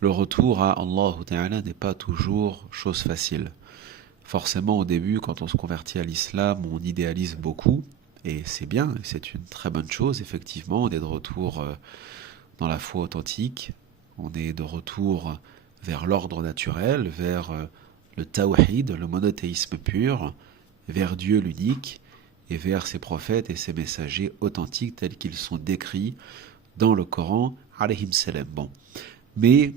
le retour à Allah Ta'ala n'est pas toujours chose facile. Forcément, au début, quand on se convertit à l'islam, on idéalise beaucoup, et c'est bien, c'est une très bonne chose, effectivement, on est de retour dans la foi authentique, on est de retour vers l'ordre naturel, vers le tawhid, le monothéisme pur, vers Dieu l'unique, et vers ses prophètes et ses messagers authentiques tels qu'ils sont décrits dans le Coran, alayhim salam. Bon. Mais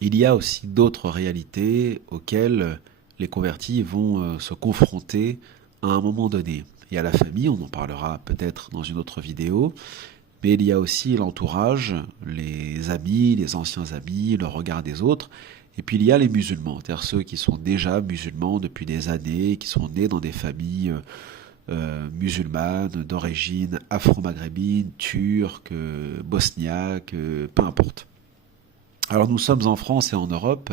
il y a aussi d'autres réalités auxquelles les convertis vont se confronter à un moment donné. Il y a la famille, on en parlera peut-être dans une autre vidéo, mais il y a aussi l'entourage, les amis, les anciens amis, le regard des autres, et puis il y a les musulmans, c'est-à-dire ceux qui sont déjà musulmans depuis des années, qui sont nés dans des familles musulmanes d'origine afro-maghrébine, turque, bosniaque, peu importe. Alors nous sommes en France et en Europe,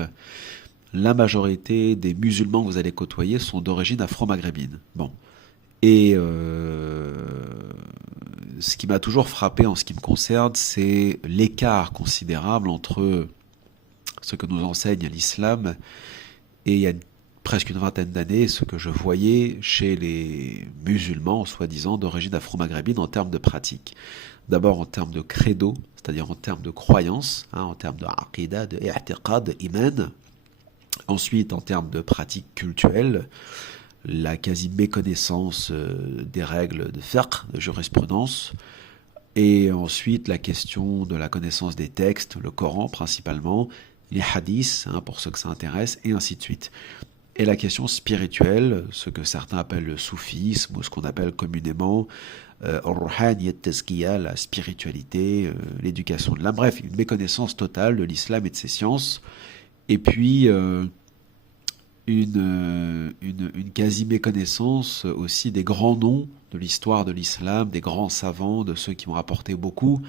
la majorité des musulmans que vous allez côtoyer sont d'origine afro-maghrébine. Bon. Et ce qui m'a toujours frappé en ce qui me concerne, c'est l'écart considérable entre ce que nous enseigne l'islam et il y a presque une vingtaine d'années, ce que je voyais chez les musulmans, soi-disant, d'origine afro-maghrébine en termes de pratique. D'abord en termes de credo, c'est-à-dire en termes de croyance, en termes de aqidah, de i'tiqad, de iman. Ensuite, en termes de pratique culturelle, la quasi-méconnaissance des règles de fiqh, de jurisprudence. Et ensuite, la question de la connaissance des textes, le Coran principalement, les hadiths, pour ceux que ça intéresse, et ainsi de suite. Et la question spirituelle, ce que certains appellent le soufisme, ou ce qu'on appelle communément al-ruhaniyat tazkiya, la spiritualité, l'éducation de l'âme, bref, une méconnaissance totale de l'islam et de ses sciences, et puis une quasi-méconnaissance aussi des grands noms de l'histoire de l'islam, des grands savants, de ceux qui ont rapporté beaucoup,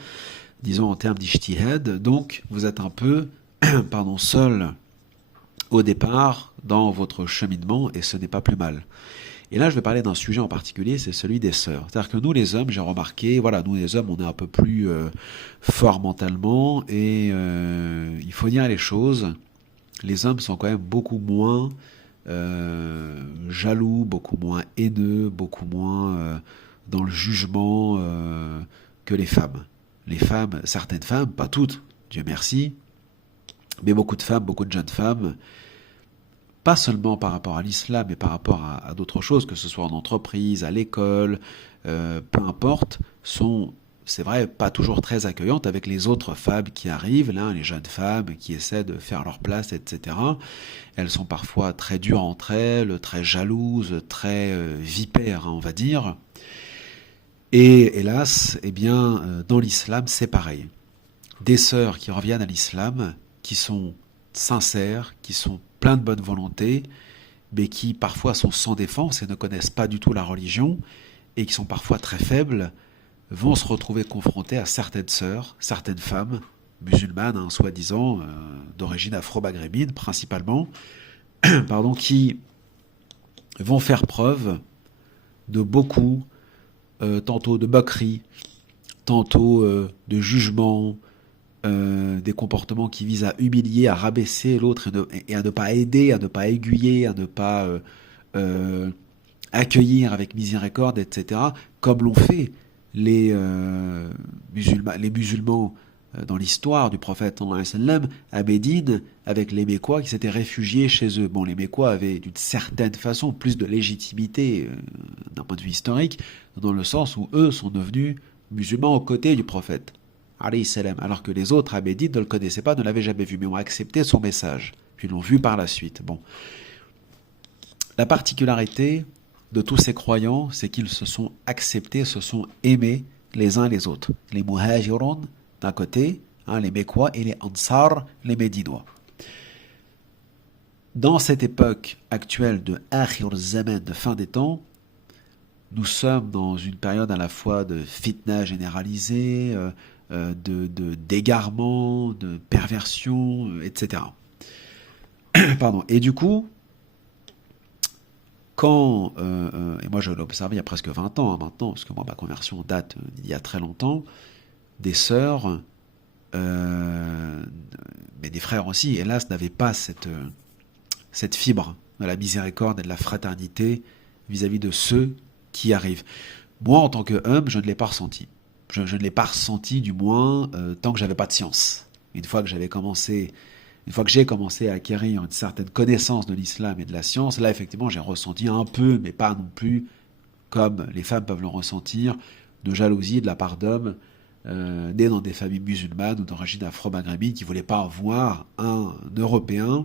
disons en termes d'ijtihad. Donc vous êtes un peu pardon, seul au départ dans votre cheminement, et ce n'est pas plus mal. Et là, je vais parler d'un sujet en particulier, c'est celui des sœurs. C'est-à-dire que nous, les hommes, j'ai remarqué, voilà, nous, les hommes, on est un peu plus forts mentalement, et il faut dire les choses, les hommes sont quand même beaucoup moins jaloux, beaucoup moins haineux, beaucoup moins dans le jugement que les femmes. Les femmes, certaines femmes, pas toutes, Dieu merci, mais beaucoup de femmes, beaucoup de jeunes femmes, pas seulement par rapport à l'islam, mais par rapport à d'autres choses, que ce soit en entreprise, à l'école, peu importe, sont, c'est vrai, pas toujours très accueillantes avec les autres femmes qui arrivent, là, les jeunes femmes qui essaient de faire leur place, etc. Elles sont parfois très dures entre elles, très jalouses, très vipères, on va dire. Et hélas, eh bien, dans l'islam, c'est pareil. Des sœurs qui reviennent à l'islam, qui sont sincères, qui sont pleins de bonne volonté, mais qui parfois sont sans défense et ne connaissent pas du tout la religion, et qui sont parfois très faibles, vont se retrouver confrontées à certaines sœurs, certaines femmes, musulmanes, soi-disant, d'origine afro-maghrébine principalement, pardon, qui vont faire preuve de beaucoup, tantôt de moquerie, tantôt de jugement, des comportements qui visent à humilier, à rabaisser l'autre et à ne pas aider, à ne pas aiguiller, à ne pas accueillir avec miséricorde, etc., comme l'ont fait les musulmans dans l'histoire du prophète sallallahu alayhi wa sallam, à Médine, avec les Mécois qui s'étaient réfugiés chez eux. Bon, les Mécois avaient d'une certaine façon plus de légitimité d'un point de vue historique, dans le sens où eux sont devenus musulmans aux côtés du prophète, alayhi salam, alors que les autres à Médine ne le connaissaient pas, ne l'avaient jamais vu, mais ont accepté son message, puis l'ont vu par la suite. Bon. La particularité de tous ces croyants, c'est qu'ils se sont acceptés, se sont aimés les uns les autres. Les muhajirun d'un côté, les Mécois, et les Ansar, les Médinois. Dans cette époque actuelle de Akhir Zaman, de fin des temps, nous sommes dans une période à la fois de fitna généralisée, d'égarement, de perversion, etc. Pardon. Et du coup, quand, et moi je l'ai observé il y a presque 20 ans maintenant, parce que moi ma conversion date d'il y a très longtemps, des sœurs j'avais des frères aussi, hélas, n'avaient pas cette fibre de la miséricorde et de la fraternité vis-à-vis de ceux qui arrivent. Moi, en tant qu'homme, je ne l'ai pas ressenti. Je ne l'ai pas ressenti, du moins, tant que j'avais pas de science. Une fois que j'ai commencé à acquérir une certaine connaissance de l'islam et de la science, là, effectivement, j'ai ressenti un peu, mais pas non plus comme les femmes peuvent le ressentir, de jalousie de la part d'hommes nés dans des familles musulmanes ou d'origine afro-maghrébine qui ne voulaient pas voir un Européen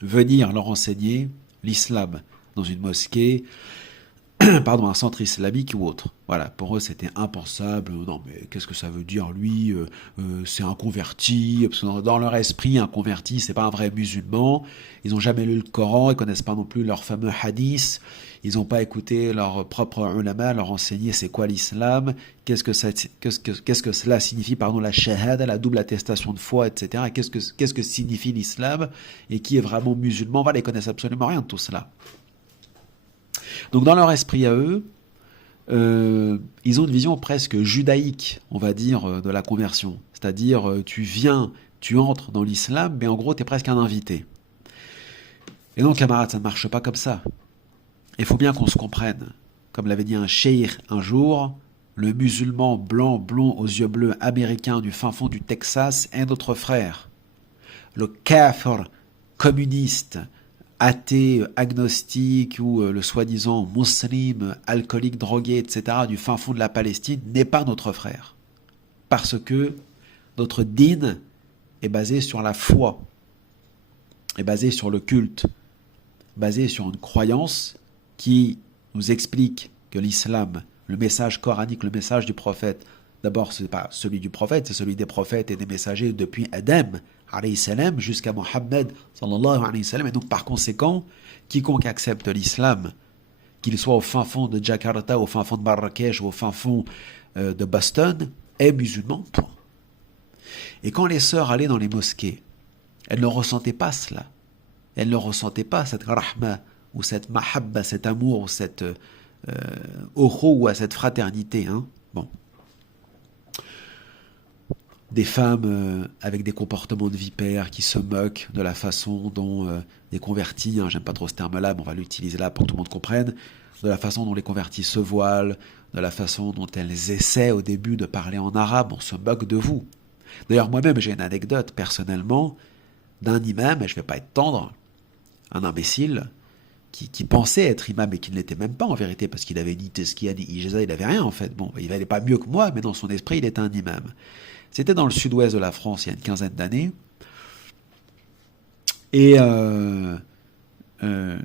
venir leur enseigner l'islam dans une mosquée, pardon, un centre islamique ou autre. Voilà, pour eux c'était impensable. Non, mais qu'est-ce que ça veut dire lui c'est un converti. Parce que dans leur esprit, un converti, c'est pas un vrai musulman. Ils n'ont jamais lu le Coran, ils connaissent pas non plus leur fameux hadith. Ils n'ont pas écouté leur propre ulama leur enseigner c'est quoi l'islam, qu'est-ce que cela signifie, pardon, la shahada, la double attestation de foi, etc. Qu'est-ce que signifie l'islam et qui est vraiment musulman. Voilà, ils connaissent absolument rien de tout cela. Donc dans leur esprit à eux, ils ont une vision presque judaïque, on va dire, de la conversion. C'est-à-dire, tu viens, tu entres dans l'islam, mais en gros, tu es presque un invité. Et non, camarades, ça ne marche pas comme ça. Il faut bien qu'on se comprenne. Comme l'avait dit un cheikh un jour, le musulman blanc, blond, aux yeux bleus, américain du fin fond du Texas est notre frère. Le kafir communiste, athée, agnostique ou le soi-disant musulman, alcoolique, drogué, etc. du fin fond de la Palestine n'est pas notre frère. Parce que notre dîn est basé sur la foi, est basé sur le culte, basé sur une croyance qui nous explique que l'islam, le message coranique, le message du prophète, d'abord ce n'est pas celui du prophète, c'est celui des prophètes et des messagers depuis Adam alayhi salam jusqu'à Mohammed sallallahu alayhi salam. Et donc par conséquent, quiconque accepte l'islam, qu'il soit au fin fond de Jakarta, au fin fond de Marrakech ou au fin fond de Boston, est musulman, point. Et quand les sœurs allaient dans les mosquées, elles ne ressentaient pas cela. Elles ne ressentaient pas cette rahma, ou cette mahabba, cet amour, ou cette ou à cette fraternité. Hein. Bon. Des femmes avec des comportements de vipères qui se moquent de la façon dont les convertis, hein, j'aime pas trop ce terme-là, mais on va l'utiliser là pour que tout le monde comprenne, de la façon dont les convertis se voilent, de la façon dont elles essaient au début de parler en arabe, on se moque de vous. D'ailleurs, moi-même, j'ai une anecdote personnellement d'un imam, et je vais pas être tendre, un imbécile, qui pensait être imam et qui ne l'était même pas en vérité, parce qu'il avait ni teskia ni ijaza, il n'avait rien en fait. Bon, il n'allait pas mieux que moi, mais dans son esprit, il était un imam. C'était dans le sud-ouest de la France il y a une quinzaine d'années. Et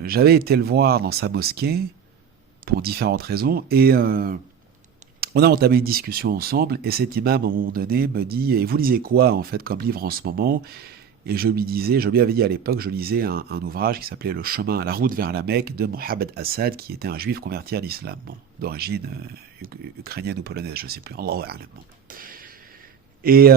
j'avais été le voir dans sa mosquée, pour différentes raisons, et on a entamé une discussion ensemble, et cet imam, à un moment donné, me dit « Et vous lisez quoi, en fait, comme livre en ce moment ?» Et je lui avais dit à l'époque, je lisais un ouvrage qui s'appelait Le chemin, la route vers la Mecque de Mohammed Assad, qui était un juif converti à l'islam, bon, d'origine ukrainienne ou polonaise, je ne sais plus. Allahu a'lam. Bon. Et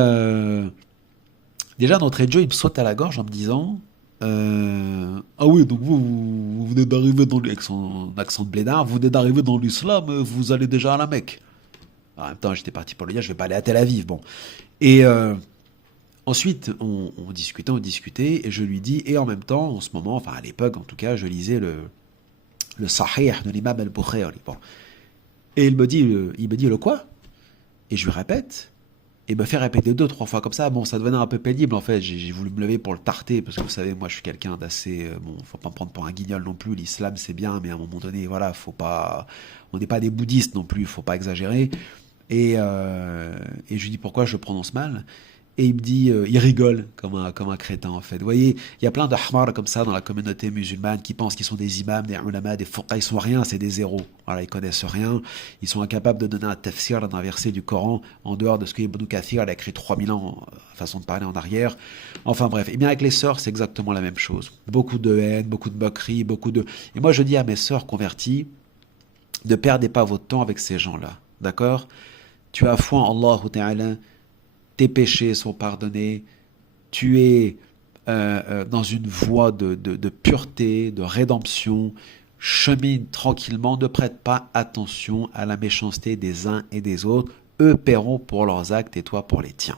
déjà, d'entrée de jeu, il me saute à la gorge en me disant ah oui, donc vous venez d'arriver avec son accent de blédard, vous venez d'arriver dans l'islam, vous allez déjà à la Mecque. En même temps, j'étais parti pour le dire, je vais pas aller à Tel Aviv. Bon. Et ensuite, on discutait, et je lui dis, et en même temps, en ce moment, enfin à l'époque en tout cas, je lisais le Sahih de l'imam al-Bukhari. Bon. Et il me dit le quoi? Et je lui répète, et me fait répéter 2-3 fois comme ça. Bon, ça devenait un peu pénible en fait. J'ai voulu me lever pour le tarter, parce que vous savez, moi je suis quelqu'un d'assez. Bon, faut pas me prendre pour un guignol non plus. L'islam c'est bien, mais à un moment donné, voilà, faut pas. On n'est pas des bouddhistes non plus, faut pas exagérer. Et je lui dis pourquoi je le prononce mal. Et il me dit, il rigole comme un crétin en fait. Vous voyez, il y a plein de hamar comme ça dans la communauté musulmane qui pensent qu'ils sont des imams, des ulama, des fuqaha, ils sont rien, c'est des zéros. Voilà, ils connaissent rien. Ils sont incapables de donner un tafsir d'un verset du Coran en dehors de ce que Ibn Kathir a écrit 3000 ans, façon de parler en arrière. Enfin bref. Et bien avec les sœurs, c'est exactement la même chose. Beaucoup de haine, beaucoup de moquerie, Et moi je dis à mes sœurs converties, ne perdez pas votre temps avec ces gens-là. D'accord? Tu as foi en Allah Ta'ala, tes péchés sont pardonnés, tu es dans une voie de pureté, de rédemption, chemine tranquillement, ne prête pas attention à la méchanceté des uns et des autres, eux paieront pour leurs actes et toi pour les tiens.